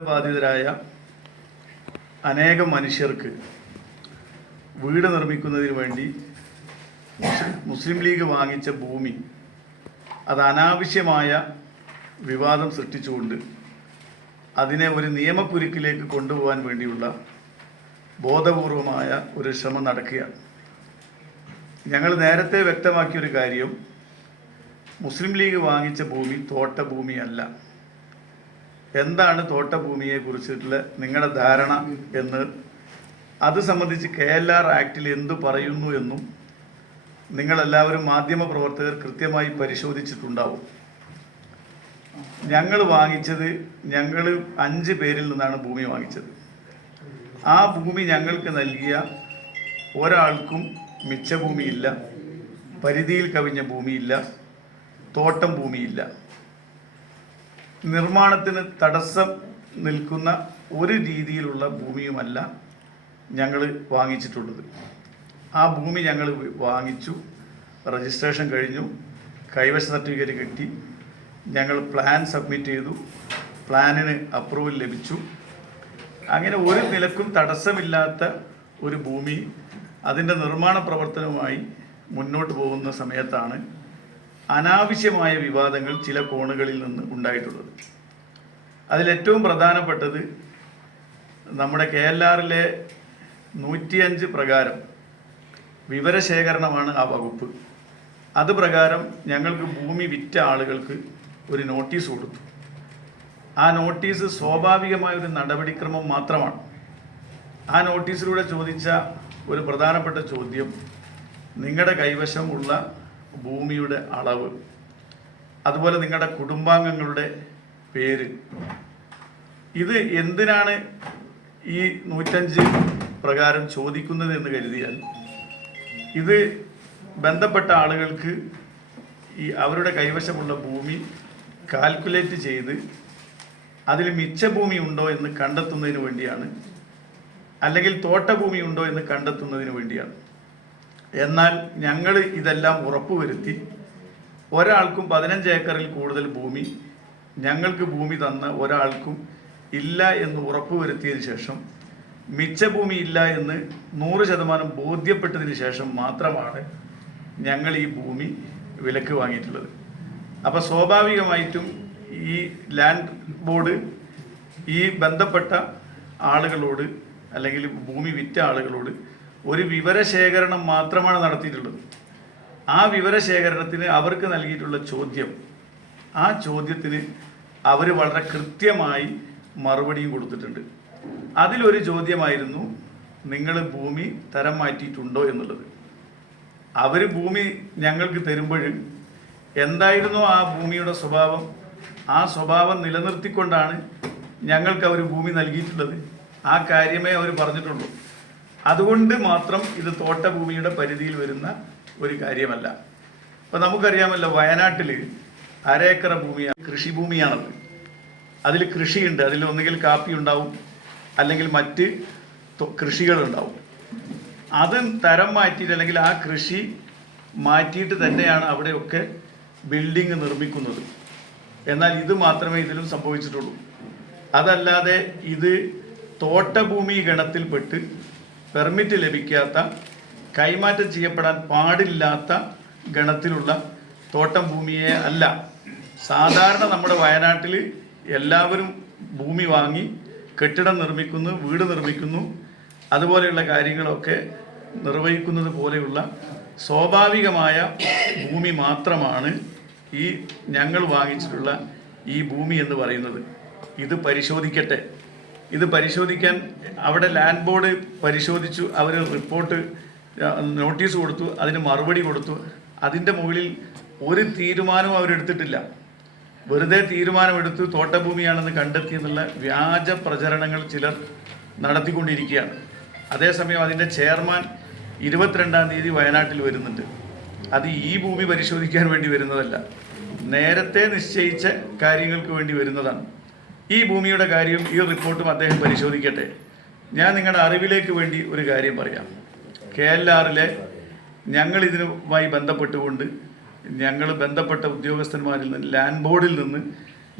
ബാധിതരായ അനേകം മനുഷ്യർക്ക് വീട് നിർമ്മിക്കുന്നതിന് വേണ്ടി മുസ്ലിം ലീഗ് വാങ്ങിച്ച ഭൂമി അത് അനാവശ്യമായ വിവാദം സൃഷ്ടിച്ചുകൊണ്ട് അതിനെ ഒരു നിയമക്കുരുക്കിലേക്ക് കൊണ്ടുപോകാൻ വേണ്ടിയുള്ള ബോധപൂർവമായ ഒരു ശ്രമം നടക്കുകയാണ്. ഞങ്ങൾ നേരത്തെ വ്യക്തമാക്കിയൊരു കാര്യം മുസ്ലിം ലീഗ് വാങ്ങിച്ച ഭൂമി തോട്ടഭൂമിയല്ല. എന്താണ് തോട്ടഭൂമിയെ കുറിച്ചിട്ടുള്ള നിങ്ങളുടെ ധാരണ എന്ന് അത് സംബന്ധിച്ച് കെ എൽ ആർ ആക്ടിൽ എന്തു പറയുന്നു എന്നും നിങ്ങളെല്ലാവരും മാധ്യമ പ്രവർത്തകർ കൃത്യമായി പരിശോധിച്ചിട്ടുണ്ടാവും. ഞങ്ങൾ വാങ്ങിച്ചത് ഞങ്ങൾ അഞ്ച് പേരിൽ നിന്നാണ് ഭൂമി വാങ്ങിച്ചത്. ആ ഭൂമി ഞങ്ങൾക്ക് നൽകിയ ഒരാൾക്കും മിച്ച ഭൂമിയില്ല പരിധിയിൽ കവിഞ്ഞ ഭൂമിയില്ല തോട്ടം ഭൂമിയില്ല. നിർമ്മാണത്തിന് തടസ്സം നിൽക്കുന്ന ഒരു രീതിയിലുള്ള ഭൂമിയുമല്ല ഞങ്ങൾ വാങ്ങിച്ചിട്ടുള്ളത്. ആ ഭൂമി ഞങ്ങൾ വാങ്ങിച്ചു രജിസ്ട്രേഷൻ കഴിഞ്ഞു കൈവശ സർട്ടിഫിക്കറ്റ് കിട്ടി ഞങ്ങൾ പ്ലാൻ സബ്മിറ്റ് ചെയ്തു പ്ലാനിന് അപ്രൂവൽ ലഭിച്ചു. അങ്ങനെ ഒരു നിലക്കും തടസ്സമില്ലാത്ത ഒരു ഭൂമി അതിന്റെ നിർമ്മാണ പ്രവർത്തനവുമായി മുന്നോട്ട് പോകുന്ന സമയത്താണ് അനാവശ്യമായ വിവാദങ്ങൾ ചില കോണുകളിൽ നിന്ന് ഉണ്ടായിട്ടുള്ളത്. അതിലേറ്റവും പ്രധാനപ്പെട്ടത് നമ്മുടെ കെ എൽ ആറിലെ നൂറ്റിയഞ്ച് പ്രകാരം വിവരശേഖരണമാണ് ആ വകുപ്പ്. അത് പ്രകാരം ഞങ്ങൾക്ക് ഭൂമി വിറ്റ ആളുകൾക്ക് ഒരു നോട്ടീസ് കൊടുത്തു. ആ നോട്ടീസ് സ്വാഭാവികമായ ഒരു നടപടിക്രമം മാത്രമാണ്. ആ നോട്ടീസിലൂടെ ചോദിച്ച ഒരു പ്രധാനപ്പെട്ട ചോദ്യം നിങ്ങളുടെ കൈവശമുള്ള ഭൂമിയുടെ അളവ് അതുപോലെ നിങ്ങളുടെ കുടുംബാംഗങ്ങളുടെ പേര്. ഇത് എന്തിനാണ് ഈ നൂറ്റഞ്ച് പ്രകാരം ചോദിക്കുന്നത് എന്ന് കരുതിയാൽ ഇത് ബന്ധപ്പെട്ട ആളുകൾക്ക് ഈ അവരുടെ കൈവശമുള്ള ഭൂമി കാൽക്കുലേറ്റ് ചെയ്ത് അതിൽ മിച്ച ഭൂമി ഉണ്ടോ എന്ന് കണ്ടെത്തുന്നതിന് വേണ്ടിയാണ് അല്ലെങ്കിൽ തോട്ടഭൂമി ഉണ്ടോ എന്ന് കണ്ടെത്തുന്നതിന് വേണ്ടിയാണ്. എന്നാൽ ഞങ്ങൾ ഇതെല്ലാം ഉറപ്പുവരുത്തി ഒരാൾക്കും പതിനഞ്ച് ഏക്കറിൽ കൂടുതൽ ഭൂമി ഞങ്ങൾക്ക് ഭൂമി തന്ന ഒരാൾക്കും ഇല്ല എന്ന് ഉറപ്പുവരുത്തിയതിന് ശേഷം മിച്ച ഭൂമി ഇല്ല എന്ന് നൂറ് ശതമാനം ബോധ്യപ്പെട്ടതിന് ശേഷം മാത്രമാണ് ഞങ്ങൾ ഈ ഭൂമി വിലക്ക് വാങ്ങിയിട്ടുള്ളത്. അപ്പോൾ സ്വാഭാവികമായിട്ടും ഈ ലാൻഡ് ബോർഡ് ഈ ബന്ധപ്പെട്ട ആളുകളോട് അല്ലെങ്കിൽ ഭൂമി വിറ്റ ആളുകളോട് ഒരു വിവരശേഖരണം മാത്രമാണ് നടത്തിയിട്ടുള്ളത്. ആ വിവരശേഖരണത്തിന് അവർക്ക് നൽകിയിട്ടുള്ള ചോദ്യം ആ ചോദ്യത്തിന് അവർ വളരെ കൃത്യമായി മറുപടിയും കൊടുത്തിട്ടുണ്ട്. അതിലൊരു ചോദ്യമായിരുന്നു നിങ്ങൾ ഭൂമി തരം മാറ്റിയിട്ടുണ്ടോ എന്നുള്ളത്? അവർ ഭൂമി ഞങ്ങൾക്ക് തരുമ്പോൾ എന്തായിരുന്നു ആ ഭൂമിയുടെ സ്വഭാവം? ആ സ്വഭാവം നിലനിർത്തിക്കൊണ്ടാണ് ഞങ്ങൾക്ക് അവർ ഭൂമി നൽകിയിട്ടുള്ളത്. ആ കാര്യമേ അവർ പറഞ്ഞിട്ടുള്ളൂ. അതുകൊണ്ട് മാത്രം ഇത് തോട്ടഭൂമിയുടെ പരിധിയിൽ വരുന്ന ഒരു കാര്യമല്ല. ഇപ്പം നമുക്കറിയാമല്ലോ വയനാട്ടിൽ അരേക്കറ ഭൂമിയാണ് കൃഷിഭൂമിയാണത്. അതിൽ കൃഷിയുണ്ട് അതിൽ ഒന്നുകിൽ കാപ്പി ഉണ്ടാവും അല്ലെങ്കിൽ മറ്റ് കൃഷികൾ ഉണ്ടാവും അത് തരം മാറ്റിയിട്ട് അല്ലെങ്കിൽ ആ കൃഷി മാറ്റിയിട്ട് തന്നെയാണ് അവിടെയൊക്കെ ബിൽഡിംഗ് നിർമ്മിക്കുന്നത്. എന്നാൽ ഇത് മാത്രമേ ഇതിലും സംഭവിച്ചിട്ടുള്ളൂ. അതല്ലാതെ ഇത് തോട്ടഭൂമി ഗണത്തിൽപ്പെട്ട് പെർമിറ്റ് ലഭിക്കാത്ത കൈമാറ്റം ചെയ്യപ്പെടാൻ പാടില്ലാത്ത ഗണത്തിലുള്ള തോട്ടം ഭൂമിയെ അല്ല. സാധാരണ നമ്മുടെ വയനാട്ടിൽ എല്ലാവരും ഭൂമി വാങ്ങി കെട്ടിടം നിർമ്മിക്കുന്നു വീട് നിർമ്മിക്കുന്നു. അതുപോലെയുള്ള കാര്യങ്ങളൊക്കെ നിർവഹിക്കുന്നത് പോലെയുള്ള സ്വാഭാവികമായ ഭൂമി മാത്രമാണ് ഈ ഞങ്ങൾ വാങ്ങിച്ചിട്ടുള്ള ഈ ഭൂമി എന്ന് പറയുന്നത്. ഇത് പരിശോധിക്കട്ടെ. ഇത് പരിശോധിക്കാൻ അവിടെ ലാൻഡ് ബോർഡ് പരിശോധിച്ചു അവർ റിപ്പോർട്ട് നോട്ടീസ് കൊടുത്തു അതിന് മറുപടി കൊടുത്തു. അതിന്റെ മുകളിൽ ഒരു തീരുമാനവും അവരെടുത്തിട്ടില്ല. വെറുതെ തീരുമാനമെടുത്ത് തോട്ടഭൂമിയാണെന്ന് കണ്ടെത്തി എന്നുള്ള വ്യാജ പ്രചരണങ്ങൾ ചിലർ നടത്തിക്കൊണ്ടിരിക്കുകയാണ്. അതേസമയം അതിന്റെ ചെയർമാൻ ഇരുപത്തിരണ്ടാം തീയതി വയനാട്ടിൽ വരുന്നുണ്ട്. അത് ഈ ഭൂമി പരിശോധിക്കാൻ വേണ്ടി വരുന്നതല്ല. നേരത്തെ നിശ്ചയിച്ച കാര്യങ്ങൾക്ക് വേണ്ടി വരുന്നതാണ്. ഈ ഭൂമിയുടെ കാര്യവും ഈ റിപ്പോർട്ടും അദ്ദേഹം പരിശോധിക്കട്ടെ. ഞാൻ നിങ്ങളുടെ അറിവിലേക്ക് വേണ്ടി ഒരു കാര്യം പറയാം. കെ എൽ ആറിലെ ഞങ്ങൾ ഇതിനുമായി ബന്ധപ്പെട്ടുകൊണ്ട് ഞങ്ങൾ ബന്ധപ്പെട്ട ഉദ്യോഗസ്ഥന്മാരിൽ നിന്ന് ലാൻഡ് ബോർഡിൽ നിന്ന്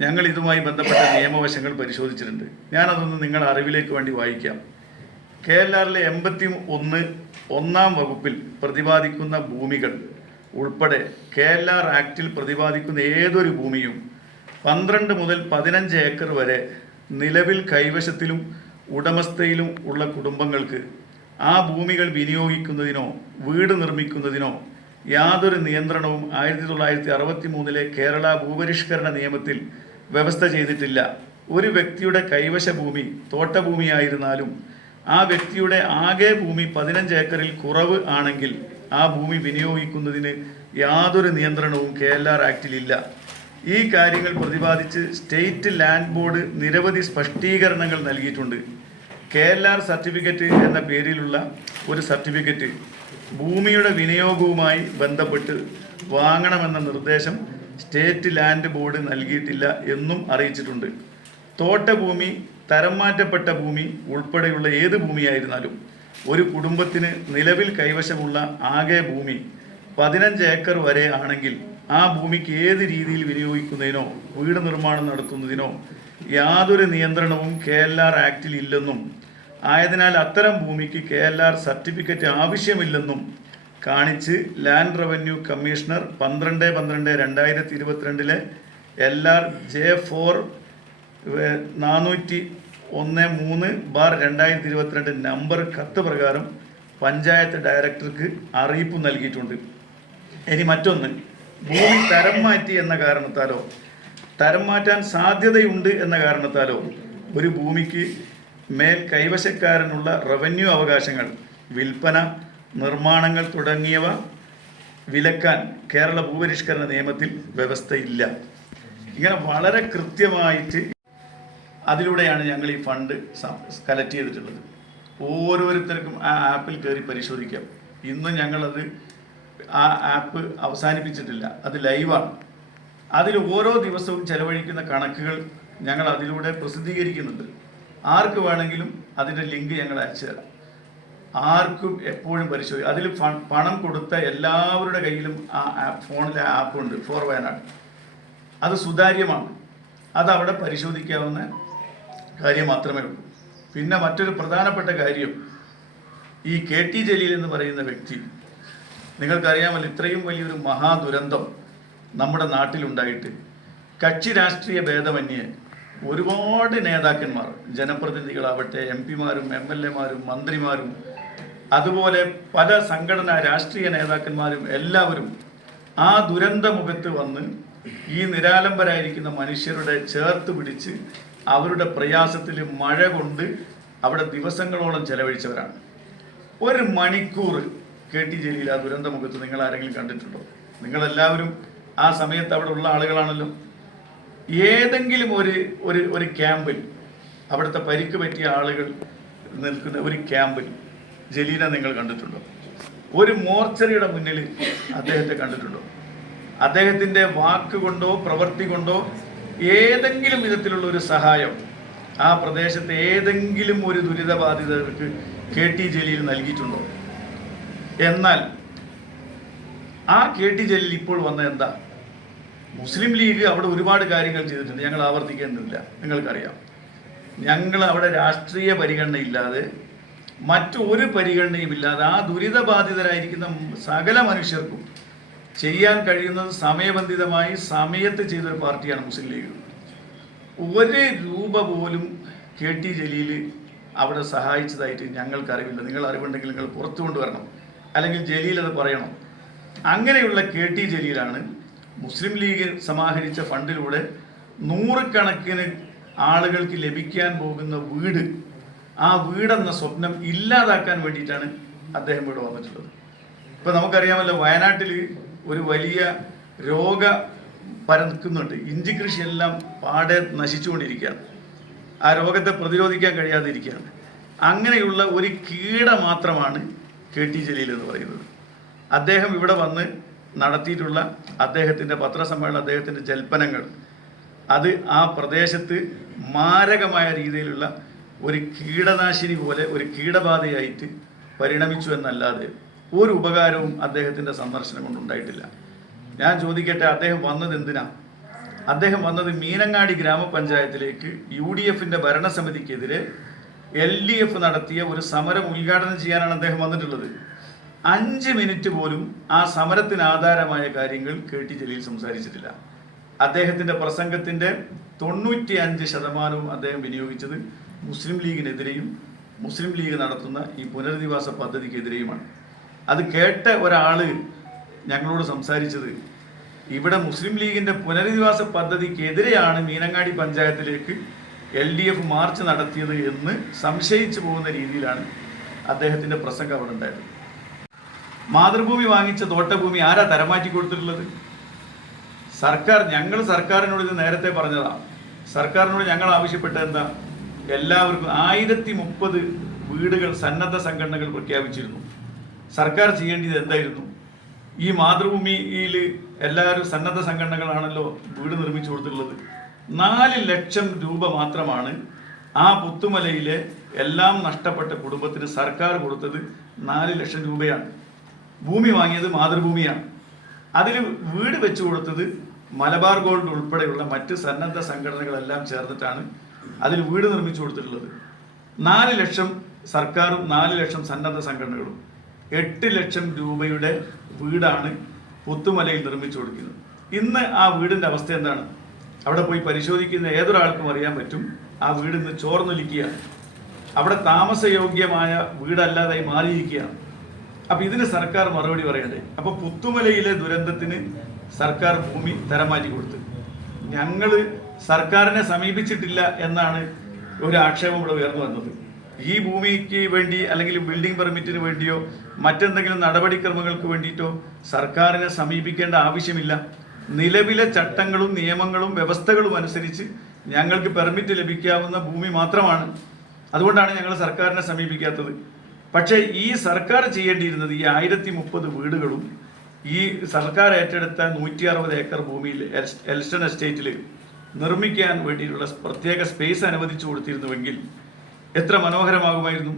ഞങ്ങൾ ഇതുമായി ബന്ധപ്പെട്ട നിയമവശങ്ങൾ പരിശോധിച്ചിട്ടുണ്ട്. ഞാനതൊന്ന് നിങ്ങളുടെ അറിവിലേക്ക് വേണ്ടി വായിക്കാം. കെ എൽ ആറിലെ എൺപത്തി ഒന്ന് ഒന്നാം വകുപ്പിൽ പ്രതിപാദിക്കുന്ന ഭൂമികൾ ഉൾപ്പെടെ കെ എൽ ആർ ആക്ടിൽ പ്രതിപാദിക്കുന്ന ഏതൊരു ഭൂമിയും പന്ത്രണ്ട് മുതൽ പതിനഞ്ച് ഏക്കർ വരെ നിലവിൽ കൈവശത്തിലും ഉടമസ്ഥയിലും ഉള്ള കുടുംബങ്ങൾക്ക് ആ ഭൂമികൾ വിനിയോഗിക്കുന്നതിനോ വീട് നിർമ്മിക്കുന്നതിനോ യാതൊരു നിയന്ത്രണവും ആയിരത്തി തൊള്ളായിരത്തി അറുപത്തി മൂന്നിലെ കേരള ഭൂപരിഷ്കരണ നിയമത്തിൽ വ്യവസ്ഥ ചെയ്തിട്ടില്ല. ഒരു വ്യക്തിയുടെ കൈവശ ഭൂമി തോട്ടഭൂമിയായിരുന്നാലും ആ വ്യക്തിയുടെ ആകെ ഭൂമി പതിനഞ്ച് ഏക്കറിൽ കുറവ് ആണെങ്കിൽ ആ ഭൂമി വിനിയോഗിക്കുന്നതിന് യാതൊരു നിയന്ത്രണവും കെ എൽ ആർ ഈ കാര്യങ്ങൾ പ്രതിപാദിച്ച് സ്റ്റേറ്റ് ലാൻഡ് ബോർഡ് നിരവധി സ്പഷ്ടീകരണങ്ങൾ നൽകിയിട്ടുണ്ട്. കെ എൽ ആർ സർട്ടിഫിക്കറ്റ് എന്ന പേരിലുള്ള ഒരു സർട്ടിഫിക്കറ്റ് ഭൂമിയുടെ വിനിയോഗവുമായി ബന്ധപ്പെട്ട് വാങ്ങണമെന്ന നിർദ്ദേശം സ്റ്റേറ്റ് ലാൻഡ് ബോർഡ് നൽകിയിട്ടില്ല എന്നും അറിയിച്ചിട്ടുണ്ട്. തോട്ടഭൂമി തരം മാറ്റപ്പെട്ട ഭൂമി ഉൾപ്പെടെയുള്ള ഏത് ഭൂമിയായിരുന്നാലും ഒരു കുടുംബത്തിന് നിലവിൽ കൈവശമുള്ള ആകെ ഭൂമി പതിനഞ്ച് ഏക്കർ വരെ ആണെങ്കിൽ ആ ഭൂമിക്ക് ഏത് രീതിയിൽ വിനിയോഗിക്കുന്നതിനോ വീട് നിർമ്മാണം നടത്തുന്നതിനോ യാതൊരു നിയന്ത്രണവും കെ എൽ ആർ ആക്ടിൽ ഇല്ലെന്നും ആയതിനാൽ അത്തരം ഭൂമിക്ക് കെ എൽ ആർ സർട്ടിഫിക്കറ്റ് ആവശ്യമില്ലെന്നും കാണിച്ച് ലാൻഡ് റവന്യൂ കമ്മീഷണർ പന്ത്രണ്ട് പന്ത്രണ്ട് രണ്ടായിരത്തി ഇരുപത്തിരണ്ടിലെ എൽ ആർ ജെ ഫോർ നാനൂറ്റി ഒന്ന് മൂന്ന് ബാർ രണ്ടായിരത്തി ഇരുപത്തിരണ്ട് നമ്പർ കത്ത് പ്രകാരം പഞ്ചായത്ത് ഡയറക്ടർക്ക് അറിയിപ്പ് നൽകിയിട്ടുണ്ട്. ഇനി മറ്റൊന്ന്. ഭൂമി തരം മാറ്റി എന്ന കാരണത്താലോ തരം മാറ്റാൻ സാധ്യതയുണ്ട് എന്ന കാരണത്താലോ ഒരു ഭൂമിക്ക് മേൽ കൈവശക്കാരനുള്ള റവന്യൂ അവകാശങ്ങൾ വിൽപ്പന നിർമ്മാണങ്ങൾ തുടങ്ങിയവ വിലക്കാൻ കേരള ഭൂപരിഷ്കരണ നിയമത്തിൽ വ്യവസ്ഥയില്ല. ഇങ്ങനെ വളരെ കൃത്യമായിട്ട് അതിലൂടെയാണ് ഞങ്ങൾ ഈ ഫണ്ട് കളക്ട് ചെയ്തിട്ടുള്ളത്. ഓരോരുത്തർക്കും ആ ആപ്പിൽ കയറി പരിശോധിക്കാം. ഇന്നും ഞങ്ങളത് ആ ആപ്പ് അവസാനിപ്പിച്ചിട്ടില്ല. അത് ലൈവാണ് അതിൽ ഓരോ ദിവസവും ചെലവഴിക്കുന്ന കണക്കുകൾ ഞങ്ങൾ അതിലൂടെ പ്രസിദ്ധീകരിക്കുന്നുണ്ട്. ആർക്ക് വേണമെങ്കിലും അതിന്റെ ലിങ്ക് ഞങ്ങൾ അയച്ചു ആർക്കും എപ്പോഴും പരിശോധിക്കും അതിൽ പണം കൊടുത്ത എല്ലാവരുടെ കയ്യിലും ആ ആപ്പ് ഫോണിലെ ആപ്പുണ്ട് ഫോർ വയനാട് അത് സുതാര്യമാണ്. അത് അവിടെ പരിശോധിക്കാവുന്ന കാര്യം മാത്രമേ ഉള്ളൂ. പിന്നെ മറ്റൊരു പ്രധാനപ്പെട്ട കാര്യം ഈ കെ ടി ജലീൽ എന്ന് പറയുന്ന വ്യക്തി നിങ്ങൾക്കറിയാമല്ലോ ഇത്രയും വലിയൊരു മഹാദുരന്തം നമ്മുടെ നാട്ടിലുണ്ടായിട്ട്. കക്ഷി രാഷ്ട്രീയ ഭേദമന്യേ ഒരുപാട് നേതാക്കന്മാർ ജനപ്രതിനിധികളാവട്ടെ എം പിമാരും എം എൽ എമാരും മന്ത്രിമാരും അതുപോലെ പല സംഘടന രാഷ്ട്രീയ നേതാക്കന്മാരും എല്ലാവരും ആ ദുരന്തമുഖത്ത് വന്ന് ഈ നിരാലംബരായിരിക്കുന്ന മനുഷ്യരുടെ ചേർത്ത് പിടിച്ച് അവരുടെ പ്രയാസത്തിൽ മഴ കൊണ്ട് അവിടെ ദിവസങ്ങളോളം ചെലവഴിച്ചവരാണ്. ഒരു മണിക്കൂർ കെ ടി ജലീൽ ആ ദുരന്തമുഖത്ത് നിങ്ങൾ ആരെങ്കിലും കണ്ടിട്ടുണ്ടോ? നിങ്ങളെല്ലാവരും ആ സമയത്ത് അവിടെ ഉള്ള ആളുകളാണല്ലോ. ഏതെങ്കിലും ഒരു ഒരു ഒരു ക്യാമ്പിൽ അവിടുത്തെ പരിക്ക് പറ്റിയ ആളുകൾ നിൽക്കുന്ന ഒരു ക്യാമ്പിൽ ജലീല നിങ്ങൾ കണ്ടിട്ടുണ്ടോ? ഒരു മോർച്ചറിയുടെ മുന്നിൽ അദ്ദേഹത്തെ കണ്ടിട്ടുണ്ടോ? അദ്ദേഹത്തിന്റെ വാക്കുകൊണ്ടോ പ്രവൃത്തി കൊണ്ടോ ഏതെങ്കിലും വിധത്തിലുള്ള ഒരു സഹായം ആ പ്രദേശത്തെ ഏതെങ്കിലും ഒരു ദുരിതബാധിതർക്ക് കെ ടി ജലീൽ നൽകിയിട്ടുണ്ടോ? എന്നാൽ ആ കെ ടി ജലീൽ ഇപ്പോൾ വന്ന എന്താ? മുസ്ലിം ലീഗ് അവിടെ ഒരുപാട് കാര്യങ്ങൾ ചെയ്തിട്ടുണ്ട്. ഞങ്ങൾ ആവർത്തിക്കേണ്ടതില്ല. നിങ്ങൾക്കറിയാം. ഞങ്ങൾ അവിടെ രാഷ്ട്രീയ പരിഗണനയില്ലാതെ മറ്റു ഒരു പരിഗണനയും ഇല്ലാതെ ആ ദുരിതബാധിതരായിരിക്കുന്ന സകല മനുഷ്യർക്കും ചെയ്യാൻ കഴിയുന്നത് സമയബന്ധിതമായി സമയത്ത് ചെയ്തൊരു പാർട്ടിയാണ് മുസ്ലിം ലീഗ്. ഒരു രൂപ പോലും കെ ടി ജലീൽ അവിടെ സഹായിച്ചതായിട്ട് ഞങ്ങൾക്ക് അറിവില്ല. നിങ്ങൾ അറിവുണ്ടെങ്കിൽ നിങ്ങൾ പുറത്തു കൊണ്ടുവരണം അല്ലെങ്കിൽ ജലീൽ എന്ന് പറയണം. അങ്ങനെയുള്ള കെ ടി ജലീലാണ് മുസ്ലിം ലീഗ് സമാഹരിച്ച ഫണ്ടിലൂടെ നൂറുകണക്കിന് ആളുകൾക്ക് ലഭിക്കാൻ പോകുന്ന വീട് ആ വീടെന്ന സ്വപ്നം ഇല്ലാതാക്കാൻ വേണ്ടിയിട്ടാണ് അദ്ദേഹം ഇവിടെ വന്നിട്ടുള്ളത്. ഇപ്പം നമുക്കറിയാമല്ലോ വയനാട്ടിൽ ഒരു വലിയ രോഗ പരക്കുന്നുണ്ട്. ഇഞ്ചി കൃഷിയെല്ലാം പാടെ നശിച്ചുകൊണ്ടിരിക്കുകയാണ്. ആ രോഗത്തെ പ്രതിരോധിക്കാൻ കഴിയാതിരിക്കുകയാണ്. അങ്ങനെയുള്ള ഒരു കീട മാത്രമാണ് കെ ടി ജലീൽ എന്ന് പറയുന്നത്. അദ്ദേഹം ഇവിടെ വന്ന് നടത്തിയിട്ടുള്ള അദ്ദേഹത്തിന്റെ പത്രസമ്മേളനം അദ്ദേഹത്തിന്റെ ജൽപ്പനങ്ങൾ അത് ആ പ്രദേശത്ത് മാരകമായ രീതിയിലുള്ള ഒരു കീടനാശിനി പോലെ ഒരു കീടബാധയായിട്ട് പരിണമിച്ചു എന്നല്ലാതെ ഒരു ഉപകാരവും അദ്ദേഹത്തിന്റെ സന്ദർശനം കൊണ്ടുണ്ടായിട്ടില്ല ഞാൻ ചോദിക്കട്ടെ അദ്ദേഹം വന്നത് എന്തിനാ? അദ്ദേഹം വന്നത് മീനങ്ങാടി ഗ്രാമപഞ്ചായത്തിലേക്ക് യു ഡി എഫിന്റെ ഭരണസമിതിക്കെതിരെ എൽ ഡി എഫ് നടത്തിയ ഒരു സമരം ഉദ്ഘാടനം ചെയ്യാനാണ് അദ്ദേഹം വന്നിട്ടുള്ളത്. അഞ്ച് മിനിറ്റ് പോലും ആ സമരത്തിന് ആധാരമായ കാര്യങ്ങൾ കെ ടി ജലീൽ സംസാരിച്ചിട്ടില്ല. അദ്ദേഹത്തിന്റെ പ്രസംഗത്തിന്റെ തൊണ്ണൂറ്റി അഞ്ച് ശതമാനവും അദ്ദേഹം വിനിയോഗിച്ചത് മുസ്ലിം ലീഗിനെതിരെയും മുസ്ലിം ലീഗ് നടത്തുന്ന ഈ പുനരധിവാസ പദ്ധതിക്കെതിരെയുമാണ്. അത് കേട്ട ഒരാൾ ഞങ്ങളോട് സംസാരിച്ചത് ഇവിടെ മുസ്ലിം ലീഗിന്റെ പുനരധിവാസ പദ്ധതിക്കെതിരെയാണ് മീനങ്ങാടി പഞ്ചായത്തിലേക്ക് എൽ ഡി എഫ് മാർച്ച് നടത്തിയത് എന്ന് സംശയിച്ചു പോകുന്ന രീതിയിലാണ് അദ്ദേഹത്തിന്റെ പ്രസംഗം അവിടെ ഉണ്ടായത്. മാതൃഭൂമി വാങ്ങിച്ച തോട്ടഭൂമി ആരാ തരമാറ്റി കൊടുത്തിട്ടുള്ളത്? സർക്കാർ ഞങ്ങൾ സർക്കാരിനോട് ഇത് നേരത്തെ പറഞ്ഞതാണ് സർക്കാരിനോട് ഞങ്ങൾ ആവശ്യപ്പെട്ടത് എന്താ? എല്ലാവർക്കും ആയിരത്തി മുപ്പത് വീടുകൾ സന്നദ്ധ സംഘടനകൾ പ്രഖ്യാപിച്ചിരുന്നു. സർക്കാർ ചെയ്യേണ്ടത് എന്തായിരുന്നു? ഈ മാതൃഭൂമിയിൽ എല്ലാവരും സന്നദ്ധ സംഘടനകളാണല്ലോ വീട് നിർമ്മിച്ചു കൊടുത്തിട്ടുള്ളത്. നാല് ലക്ഷം രൂപ മാത്രമാണ് ആ പുത്തുമലയിലെ എല്ലാം നഷ്ടപ്പെട്ട കുടുംബത്തിന് സർക്കാർ കൊടുത്തത് നാല് ലക്ഷം രൂപയാണ്. ഭൂമി വാങ്ങിയത് മാതൃഭൂമിയാണ്. അതിൽ വീട് വെച്ചു കൊടുത്തത് മലബാർ ഗോൾഡ് ഉൾപ്പെടെയുള്ള മറ്റ് സന്നദ്ധ സംഘടനകളെല്ലാം ചേർന്നിട്ടാണ് അതിൽ വീട് നിർമ്മിച്ചു കൊടുത്തിട്ടുള്ളത്. നാല് ലക്ഷം സർക്കാരും നാല് ലക്ഷം സന്നദ്ധ സംഘടനകളും എട്ട് ലക്ഷം രൂപയുടെ വീടാണ് പുത്തുമലയിൽ നിർമ്മിച്ചു കൊടുക്കുന്നത്. ഇന്ന് ആ വീടിന്റെ അവസ്ഥ എന്താണ്? അവിടെ പോയി പരിശോധിക്കുന്ന ഏതൊരാൾക്കും അറിയാൻ പറ്റും. ആ വീട് ഇന്ന് ചോർന്നൊലിക്കുകയാണ്. അവിടെ താമസയോഗ്യമായ വീടല്ലാതായി മാറിയിരിക്കുകയാണ്. അപ്പൊ ഇതിന് സർക്കാർ മറുപടി പറയണ്ടേ? അപ്പോൾ പുത്തുമലയിലെ ദുരന്തത്തിന് സർക്കാർ ഭൂമി തരമാറ്റി കൊടുത്തു. ഞങ്ങൾ സർക്കാരിനെ സമീപിച്ചിട്ടില്ല എന്നാണ് ഒരു ആക്ഷേപം ഇവിടെ ഉയർന്നു വന്നത്. ഈ ഭൂമിക്ക് വേണ്ടി അല്ലെങ്കിൽ ബിൽഡിംഗ് പെർമിറ്റിന് വേണ്ടിയോ മറ്റെന്തെങ്കിലും നടപടിക്രമങ്ങൾക്ക് വേണ്ടിയിട്ടോ സർക്കാരിനെ സമീപിക്കേണ്ട ആവശ്യമില്ല. നിലവിലെ ചട്ടങ്ങളും നിയമങ്ങളും വ്യവസ്ഥകളും അനുസരിച്ച് ഞങ്ങൾക്ക് പെർമിറ്റ് ലഭിക്കാവുന്ന ഭൂമി മാത്രമാണ്. അതുകൊണ്ടാണ് ഞങ്ങൾ സർക്കാരിനെ സമീപിക്കാത്തത്. പക്ഷേ ഈ സർക്കാർ ചെയ്യേണ്ടിയിരുന്നത് ഈ ആയിരത്തി മുപ്പത് വീടുകളും ഈ സർക്കാർ ഏറ്റെടുത്ത നൂറ്റി അറുപത് ഏക്കർ ഭൂമിയിൽ എൽസ്റ്റൺ എസ്റ്റേറ്റിൽ നിർമ്മിക്കാൻ വേണ്ടിയിട്ടുള്ള പ്രത്യേക സ്പേസ് അനുവദിച്ചു കൊടുത്തിരുന്നുവെങ്കിൽ എത്ര മനോഹരമാകുമായിരുന്നു.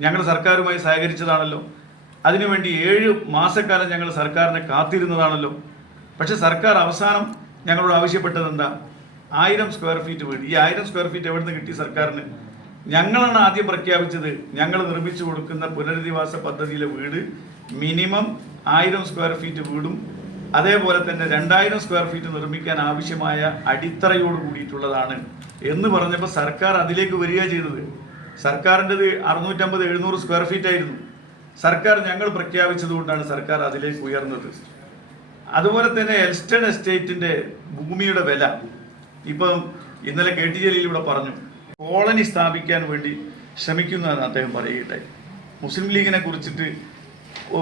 ഞങ്ങൾ സർക്കാരുമായി സഹകരിച്ചതാണല്ലോ. അതിനുവേണ്ടി ഏഴ് മാസക്കാലം ഞങ്ങൾ സർക്കാരിനെ കാത്തിരുന്നതാണല്ലോ. പക്ഷെ സർക്കാർ അവസാനം ഞങ്ങളോട് ആവശ്യപ്പെട്ടത് എന്താ? ആയിരം സ്ക്വയർ ഫീറ്റ് വീട്. ഈ ആയിരം സ്ക്വയർ ഫീറ്റ് എവിടെ നിന്ന് കിട്ടി സർക്കാരിന്? ഞങ്ങളാണ് ആദ്യം പ്രഖ്യാപിച്ചത് ഞങ്ങൾ നിർമ്മിച്ചു കൊടുക്കുന്ന പുനരധിവാസ പദ്ധതിയിലെ വീട് മിനിമം ആയിരം സ്ക്വയർ ഫീറ്റ് വീടും അതേപോലെ തന്നെ രണ്ടായിരം സ്ക്വയർ ഫീറ്റ് നിർമ്മിക്കാൻ ആവശ്യമായ അടിത്തറയോട് കൂടിയിട്ടുള്ളതാണ് എന്ന് പറഞ്ഞപ്പോൾ സർക്കാർ അതിലേക്ക് വരിക ചെയ്തത്. സർക്കാരിന്റെത് അറുന്നൂറ്റമ്പത് എഴുന്നൂറ് സ്ക്വയർ ഫീറ്റ് ആയിരുന്നു. സർക്കാർ ഞങ്ങൾ പ്രഖ്യാപിച്ചത് കൊണ്ടാണ് സർക്കാർ അതിലേക്ക് ഉയർന്നത്. അതുപോലെ തന്നെ എൽസ്റ്റൺ എസ്റ്റേറ്റിന്റെ ഭൂമിയുടെ വില ഇപ്പം ഇന്നലെ കെ ടി ജലീൽ ഇവിടെ പറഞ്ഞു കോളനി സ്ഥാപിക്കാൻ വേണ്ടി ശ്രമിക്കുന്നതെന്ന് അദ്ദേഹം പറയുകയുണ്ടായി. മുസ്ലിം ലീഗിനെ കുറിച്ചിട്ട്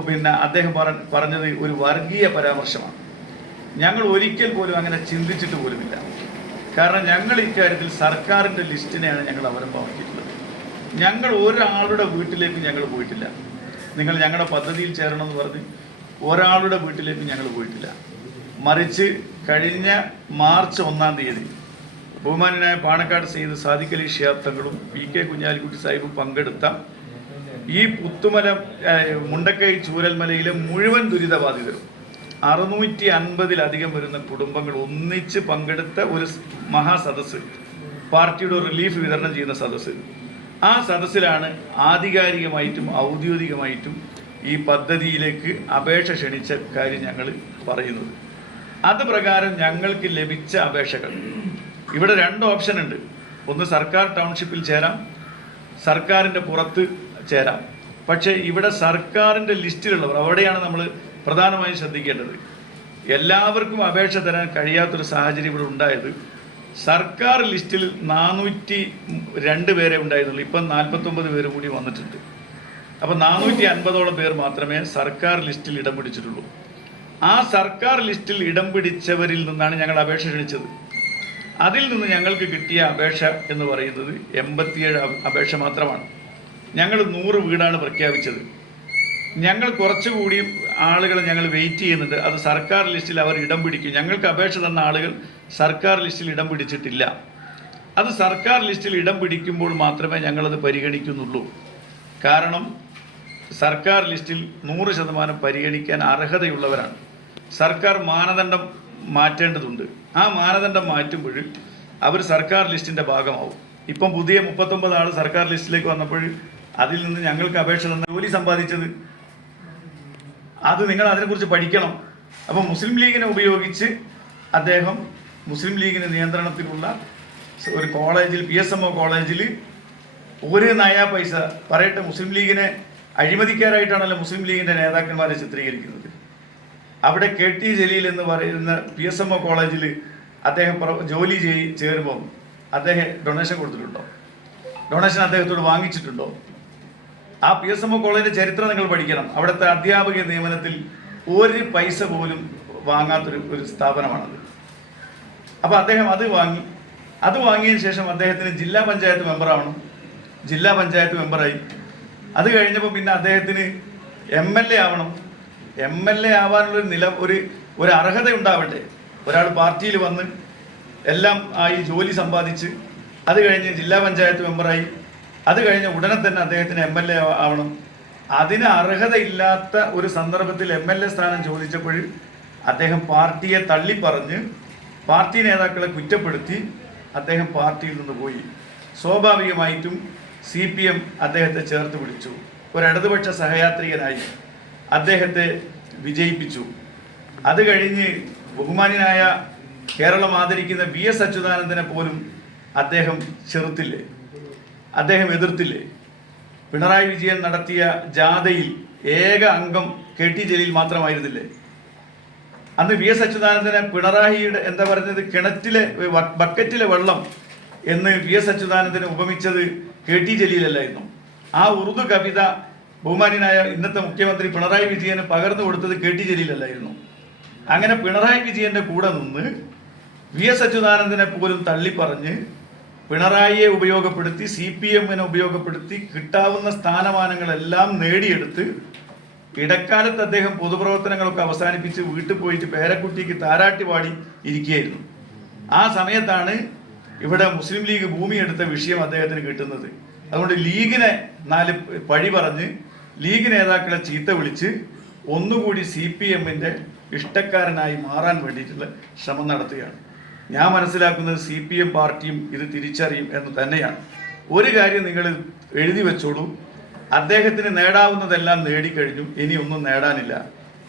പിന്നെ അദ്ദേഹം പറ- പറഞ്ഞത് ഒരു വർഗീയ പരാമർശമാണ്. ഞങ്ങൾ ഒരിക്കൽ പോലും അങ്ങനെ ചിന്തിച്ചിട്ട് പോലുമില്ല. കാരണം ഞങ്ങൾ ഇക്കാര്യത്തിൽ സർക്കാരിന്റെ ലിസ്റ്റിനെയാണ് ഞങ്ങൾ അവലംബമാക്കിയിട്ടുള്ളത്. ഞങ്ങൾ ഒരാളുടെ വീട്ടിലേക്ക് ഞങ്ങൾ പോയിട്ടില്ല. നിങ്ങൾ ഞങ്ങളുടെ പദ്ധതിയിൽ ചേരണമെന്ന് പറഞ്ഞ് ഒരാളുടെ വീട്ടിലേക്ക് ഞങ്ങൾ പോയിട്ടില്ല. മറിച്ച് കഴിഞ്ഞ മാർച്ച് ഒന്നാം തീയതി ബഹുമാനായ പാണക്കാട് സെയ്ത് സാദിഖ് അലി ഷിയാബ് തങ്ങളും പി കെ കുഞ്ഞാലിക്കുട്ടി സാഹിബും പങ്കെടുത്ത ഈ പുത്തുമല മുണ്ടക്കൈ ചൂരൽമലയിലെ മുഴുവൻ ദുരിതബാധിതരും അറുന്നൂറ്റി അൻപതിലധികം വരുന്ന കുടുംബങ്ങൾ ഒന്നിച്ച് പങ്കെടുത്ത ഒരു മഹാസദസ് മഹാസദസ്സ് പാർട്ടിയുടെ റിലീഫ് വിതരണം ചെയ്യുന്ന സദസ്സ്. ആ സദസ്സിലാണ് ആധികാരികമായിട്ടും ഔദ്യോഗികമായിട്ടും ഈ പദ്ധതിയിലേക്ക് അപേക്ഷ ക്ഷണിച്ച കാര്യം ഞങ്ങൾ പറയുന്നത്. അത് പ്രകാരം ഞങ്ങൾക്ക് ലഭിച്ച അപേക്ഷകൾ. ഇവിടെ രണ്ട് ഓപ്ഷൻ ഉണ്ട്. ഒന്ന് സർക്കാർ ടൗൺഷിപ്പിൽ ചേരാം സർക്കാരിന്റെ പുറത്ത് ചേരാം. പക്ഷേ ഇവിടെ സർക്കാരിന്റെ ലിസ്റ്റിലുള്ളവർ അവിടെയാണ് നമ്മൾ പ്രധാനമായും ശ്രദ്ധിക്കേണ്ടത്. എല്ലാവർക്കും അപേക്ഷ തരാൻ കഴിയാത്തൊരു സാഹചര്യം ഇവിടെ ഉണ്ടായത് സർക്കാർ ലിസ്റ്റിൽ നാനൂറ്റി രണ്ട് പേരെ ഉണ്ടായിരുന്നുള്ളൂ. ഇപ്പം നാൽപ്പത്തൊമ്പത് പേരും കൂടി വന്നിട്ടുണ്ട്. അപ്പം നാനൂറ്റി അൻപതോളം പേർ മാത്രമേ സർക്കാർ ലിസ്റ്റിൽ ഇടം പിടിച്ചിട്ടുള്ളൂ. ആ സർക്കാർ ലിസ്റ്റിൽ ഇടം പിടിച്ചവരിൽ നിന്നാണ് ഞങ്ങൾ അപേക്ഷ ക്ഷണിച്ചത്. അതിൽ നിന്ന് ഞങ്ങൾക്ക് കിട്ടിയ അപേക്ഷ എന്ന് പറയുന്നത് എൺപത്തിയേഴ് അപ- അപേക്ഷ മാത്രമാണ്. ഞങ്ങൾ നൂറ് വീടാണ് പ്രഖ്യാപിച്ചത്. ഞങ്ങൾ കുറച്ചുകൂടി ആളുകളെ ഞങ്ങൾ വെയിറ്റ് ചെയ്യുന്നുണ്ട്. അത് സർക്കാർ ലിസ്റ്റിൽ അവർ ഇടം പിടിക്കും. ഞങ്ങൾക്ക് അപേക്ഷ തന്ന ആളുകൾ സർക്കാർ ലിസ്റ്റിൽ ഇടം പിടിച്ചിട്ടില്ല. അത് സർക്കാർ ലിസ്റ്റിൽ ഇടം പിടിക്കുമ്പോൾ മാത്രമേ ഞങ്ങളത് പരിഗണിക്കുന്നുള്ളൂ. കാരണം സർക്കാർ ലിസ്റ്റിൽ നൂറ് ശതമാനം പരിഗണിക്കാൻ അർഹതയുള്ളവരാണ്. സർക്കാർ മാനദണ്ഡം മാറ്റേണ്ടതുണ്ട്. ആ മാനദണ്ഡം മാറ്റുമ്പോൾ അവർ സർക്കാർ ലിസ്റ്റിന്റെ ഭാഗമാവും. ഇപ്പം പുതിയ മുപ്പത്തൊമ്പത് ആൾ സർക്കാർ ലിസ്റ്റിലേക്ക് വന്നപ്പോൾ അതിൽ നിന്ന് ഞങ്ങൾക്ക് അപേക്ഷ തന്ന ജോലി സമ്പാദിച്ചത് അത് നിങ്ങൾ അതിനെക്കുറിച്ച് പഠിക്കണം. അപ്പോൾ മുസ്ലിം ലീഗിനെ ഉപയോഗിച്ച് അദ്ദേഹം മുസ്ലിം ലീഗിന് നിയന്ത്രണത്തിലുള്ള ഒരു കോളേജിൽ പി എസ് എം ഒ കോളേജിൽ ഒരു നയാ പൈസ പറയട്ടെ മുസ്ലിം ലീഗിനെ അഴിമതിക്കാരായിട്ടാണല്ലോ മുസ്ലിം ലീഗിന്റെ നേതാക്കന്മാരെ ചിത്രീകരിക്കുന്നത്. അവിടെ കെ ടി ജലീൽ എന്ന് പറയുന്ന പി എസ് എം ഒ കോളേജിൽ അദ്ദേഹം ജോലി ചെയ് ചേരുമ്പോൾ അദ്ദേഹം ഡൊണേഷൻ കൊടുത്തിട്ടുണ്ടോ? ഡൊണേഷൻ അദ്ദേഹത്തോട് വാങ്ങിച്ചിട്ടുണ്ടോ? ആ പി എസ് എം ഒ കോളേജിന്റെ ചരിത്രം നിങ്ങൾ പഠിക്കണം. അവിടുത്തെ അധ്യാപക നിയമനത്തിൽ ഒരു പൈസ പോലും വാങ്ങാത്തൊരു ഒരു സ്ഥാപനമാണത്. അപ്പോൾ അദ്ദേഹം അത് വാങ്ങി. അത് വാങ്ങിയതിന് ശേഷം അദ്ദേഹത്തിന് ജില്ലാ പഞ്ചായത്ത് മെമ്പറാവണം ജില്ലാ പഞ്ചായത്ത് മെമ്പറായി അത് കഴിഞ്ഞപ്പോൾ പിന്നെ അദ്ദേഹത്തിന് എം എൽ എ ആവണം. എം എൽ എ ആവാനുള്ളൊരു നില ഒരു ഒരു അർഹത ഉണ്ടാവട്ടെ ഒരാൾ പാർട്ടിയിൽ വന്ന് എല്ലാം ആയി ജോലി സമ്പാദിച്ച് അത് കഴിഞ്ഞ് ജില്ലാ പഞ്ചായത്ത് മെമ്പറായി. അത് കഴിഞ്ഞ് ഉടനെ തന്നെ അദ്ദേഹത്തിന് എം എൽ എ ആവണം. അതിന് അർഹതയില്ലാത്ത ഒരു സന്ദർഭത്തിൽ എം എൽ എ സ്ഥാനം ചോദിച്ചപ്പോൾ അദ്ദേഹം പാർട്ടിയെ തള്ളിപ്പറഞ്ഞ് പാർട്ടി നേതാക്കളെ കുറ്റപ്പെടുത്തി അദ്ദേഹം പാർട്ടിയിൽ നിന്ന് പോയി. സ്വാഭാവികമായിട്ടും സി പി എം അദ്ദേഹത്തെ ചേർത്ത് പിടിച്ചു. ഒരു ഇടതുപക്ഷ സഹയാത്രികനായി അദ്ദേഹത്തെ വിജയിപ്പിച്ചു. അത് കഴിഞ്ഞ് ബഹുമാന്യനായ കേരളം ആദരിക്കുന്ന വി എസ് അച്യുതാനന്ദനെ പോലും അദ്ദേഹം ചെറുത്തില്ലേ? അദ്ദേഹം എതിർത്തില്ലേ? പിണറായി വിജയൻ നടത്തിയ ജാഥയിൽ ഏക അംഗം കെ ടി ജലീൽ മാത്രമായിരുന്നില്ലേ? അന്ന് വി എസ് അച്യുതാനന്ദനെ പിണറായിയുടെ എന്താ പറയുന്നത് കിണറ്റിലെ ബക്കറ്റിലെ വെള്ളം എന്ന് വി എസ് അച്യുതാനന്ദനെ ഉപമിച്ചത് കെ ടി ജലീലല്ലായിരുന്നു. ആ ഉറുദു കവിത ബഹുമാനായ ഇന്നത്തെ മുഖ്യമന്ത്രി പിണറായി വിജയന് പകർന്നു കൊടുത്തത് കെ ടി ജലീലല്ലായിരുന്നു. അങ്ങനെ പിണറായി വിജയന്റെ കൂടെ നിന്ന് വി എസ് അച്യുതാനന്ദനെ പോലും തള്ളിപ്പറഞ്ഞ് പിണറായിയെ ഉപയോഗപ്പെടുത്തി സി പി എമ്മിനെ ഉപയോഗപ്പെടുത്തി കിട്ടാവുന്ന സ്ഥാനമാനങ്ങളെല്ലാം നേടിയെടുത്ത് ഇടക്കാലത്ത് അദ്ദേഹം പൊതുപ്രവർത്തനങ്ങളൊക്കെ അവസാനിപ്പിച്ച് വീട്ടിൽ പോയിട്ട് പേരക്കുട്ടിക്ക് താരാട്ടി പാടി ഇരിക്കുകയായിരുന്നു. ആ സമയത്താണ് ഇവിടെ മുസ്ലിം ലീഗ് ഭൂമി എടുത്ത വിഷയം അദ്ദേഹത്തിന് കിട്ടുന്നത്. അതുകൊണ്ട് ലീഗിനെ നാല് പഴി പറഞ്ഞ് ലീഗ് നേതാക്കളെ ചീത്ത വിളിച്ച് ഒന്നുകൂടി സി പി എമ്മിന്റെ ഇഷ്ടക്കാരനായി മാറാൻ വേണ്ടിയിട്ടുള്ള ശ്രമം നടത്തുകയാണ്. ഞാൻ മനസ്സിലാക്കുന്നത് സി പി എം പാർട്ടിയും ഇത് തിരിച്ചറിയും എന്ന് തന്നെയാണ്. ഒരു കാര്യം നിങ്ങൾ എഴുതി വെച്ചോളൂ. അദ്ദേഹത്തിന് നേടാവുന്നതെല്ലാം നേടിക്കഴിഞ്ഞു. ഇനി ഒന്നും നേടാനില്ല.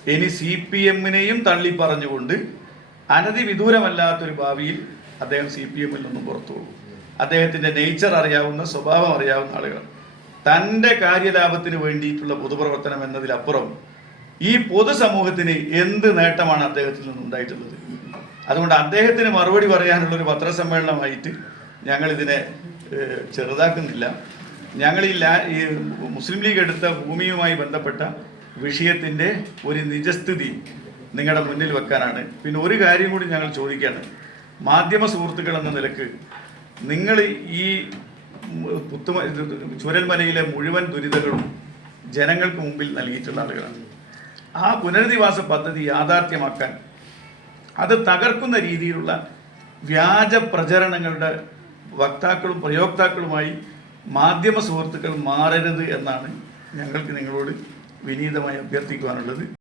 ഇനി സി പി എമ്മിനെയും തള്ളി പറഞ്ഞുകൊണ്ട് അനധി വിദൂരമല്ലാത്തൊരു ഭാവിയിൽ അദ്ദേഹം സി പി എമ്മിൽ നിന്നും പുറത്തു പോകും നേച്ചർ അറിയാവുന്ന സ്വഭാവം അറിയാവുന്ന ആളുകൾ തന്റെ കാര്യലാഭത്തിന് വേണ്ടിയിട്ടുള്ള പൊതുപ്രവർത്തനം എന്നതിലപ്പുറം ഈ പൊതുസമൂഹത്തിന് എന്ത് നേട്ടമാണ് അദ്ദേഹത്തിൽ നിന്നുണ്ടായിട്ടുള്ളത് അതുകൊണ്ട് അദ്ദേഹത്തിന് മറുപടി പറയാനുള്ള ഒരു പത്രസമ്മേളനമായിട്ട് ഞങ്ങൾ ഇതിനെ ചെറുതാക്കുന്നില്ല. ഞങ്ങൾ ഈ ലാ ഈ മുസ്ലിം ലീഗ് എടുത്ത ഭൂമിയുമായി ബന്ധപ്പെട്ട വിഷയത്തിന്റെ ഒരു നിജസ്ഥിതി നിങ്ങളുടെ മുന്നിൽ വെക്കാനാണ്. പിന്നെ ഒരു കാര്യം കൂടി ഞങ്ങൾ ചോദിക്കുകയാണ്. മാധ്യമ സുഹൃത്തുക്കൾ എന്ന നിലയ്ക്ക് നിങ്ങൾ ഈ പുത്തുമ ചുരൽമലയിലെ മുഴുവൻ ദുരിതങ്ങളും ജനങ്ങൾക്ക് മുമ്പിൽ നൽകിയിട്ടുള്ള ആളുകളാണ്. ആ പുനരധിവാസ പദ്ധതി യാഥാർത്ഥ്യമാക്കാൻ അത് തകർക്കുന്ന രീതിയിലുള്ള വ്യാജ പ്രചരണങ്ങളുടെ വക്താക്കളും പ്രയോക്താക്കളുമായി മാധ്യമ സുഹൃത്തുക്കൾ മാറരുത് എന്നാണ് ഞങ്ങൾക്ക് നിങ്ങളോട് വിനീതമായി അഭ്യർത്ഥിക്കുവാനുള്ളത്.